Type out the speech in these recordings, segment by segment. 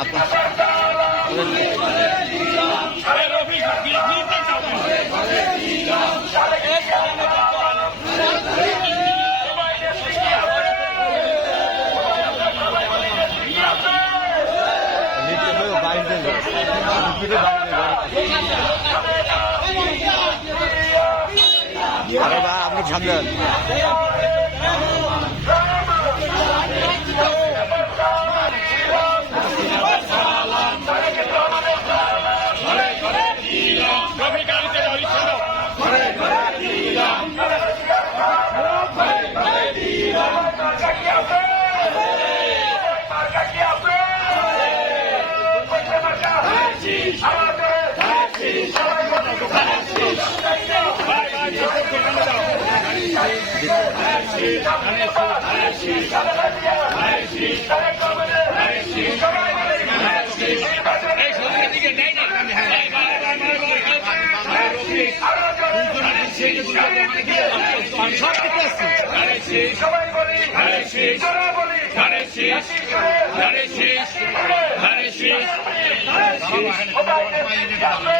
apa আরে বা আপনি সামনে যান। সবাই বলি তোরা বলি ঘরে ঘরে দিলাম নাসিনা বরসালাম ঘরে ঘরে দিলাম নাসিনা বরসালাম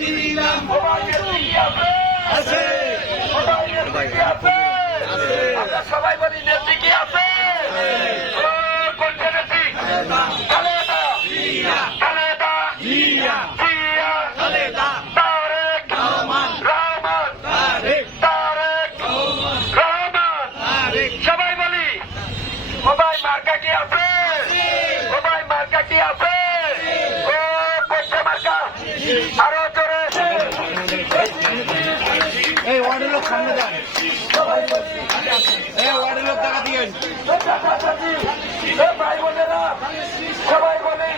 দিলাম। সবাই বলি মোবাইল মার্কা কি আছে মোবাইল মার্কা কি আছে ও কোনটা মার্কা আরও জোরে এই ওয়ার্ডের লোক সামনে যান এই ওয়ার্ডের লোক টাকা দিয়ে ভাই বোনেরা সবাই বলি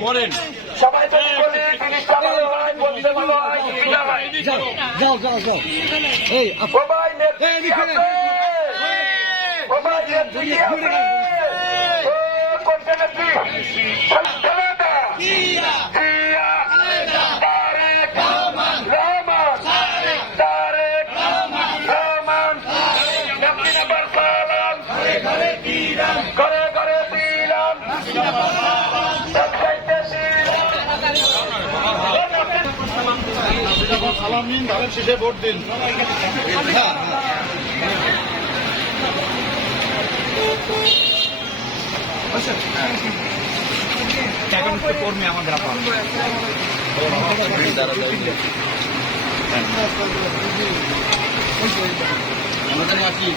বলেন। সবাই বলি জিনিসটা ভালো হয় বলতে ভালো হয় যাও যাও যাও এই আপ- মোবাইল নেত্রী এই, সালাম? নিন ধানের শেষে ভোট দিন। এখন একটু কর্মী আমাদের আপা আমাদের মাসি